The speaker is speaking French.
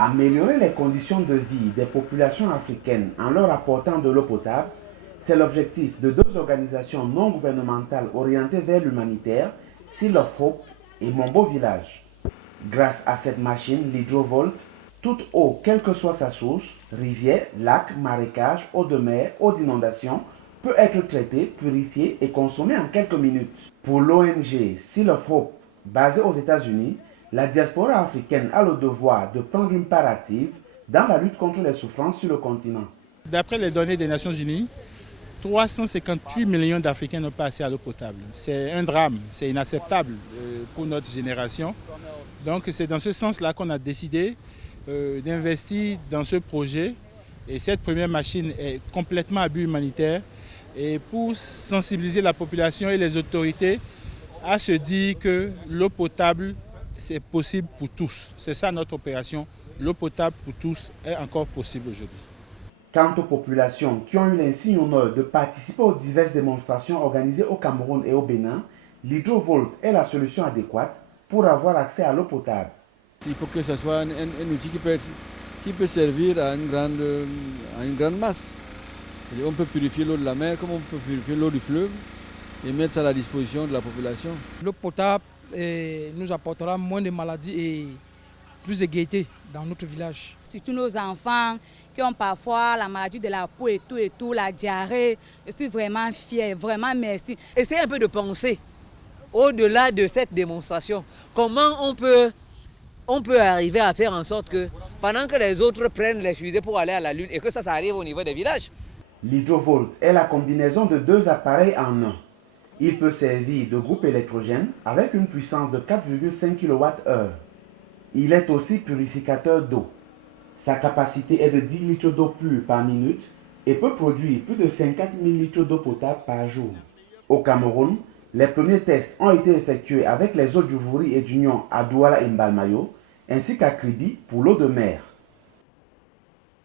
Améliorer les conditions de vie des populations africaines en leur apportant de l'eau potable, c'est l'objectif de deux organisations non gouvernementales orientées vers l'humanitaire, Seal of Hope et Mon Beau Village. Grâce à cette machine, l'hydrovolt, toute eau, quelle que soit sa source, rivière, lac, marécage, eau de mer, eau d'inondation, peut être traitée, purifiée et consommée en quelques minutes. Pour l'ONG Seal of Hope, basée aux États-Unis, la diaspora africaine a le devoir de prendre une part active dans la lutte contre les souffrances sur le continent. D'après les données des Nations Unies, 358 millions d'Africains n'ont pas accès à l'eau potable. C'est un drame, c'est inacceptable pour notre génération. Donc c'est dans ce sens-là qu'on a décidé d'investir dans ce projet. Et cette première machine est complètement à but humanitaire. Et pour sensibiliser la population et les autorités à se dire que l'eau potable, c'est possible pour tous. C'est ça notre opération. L'eau potable pour tous est encore possible aujourd'hui. Quant aux populations qui ont eu l'insigne honneur de participer aux diverses démonstrations organisées au Cameroun et au Bénin, l'hydrovolt est la solution adéquate pour avoir accès à l'eau potable. Il faut que ce soit un outil qui peut servir à une grande masse. On peut purifier l'eau de la mer comme on peut purifier l'eau du fleuve et mettre ça à la disposition de la population. L'eau potable nous apportera moins de maladies et plus de gaieté dans notre village. Surtout nos enfants qui ont parfois la maladie de la peau et tout, la diarrhée. Je suis vraiment fière, vraiment merci. Essayez un peu de penser au-delà de cette démonstration. Comment on peut arriver à faire en sorte que pendant que les autres prennent les fusées pour aller à la Lune et que ça arrive au niveau des villages. L'hydrovolt est la combinaison de deux appareils en un. Il peut servir de groupe électrogène avec une puissance de 4,5 kWh. Il est aussi purificateur d'eau. Sa capacité est de 10 litres d'eau pure par minute et peut produire plus de 50 000 litres d'eau potable par jour. Au Cameroun, les premiers tests ont été effectués avec les eaux du Vouri et du Nyon à Douala et Mbalmayo, ainsi qu'à Kribi pour l'eau de mer.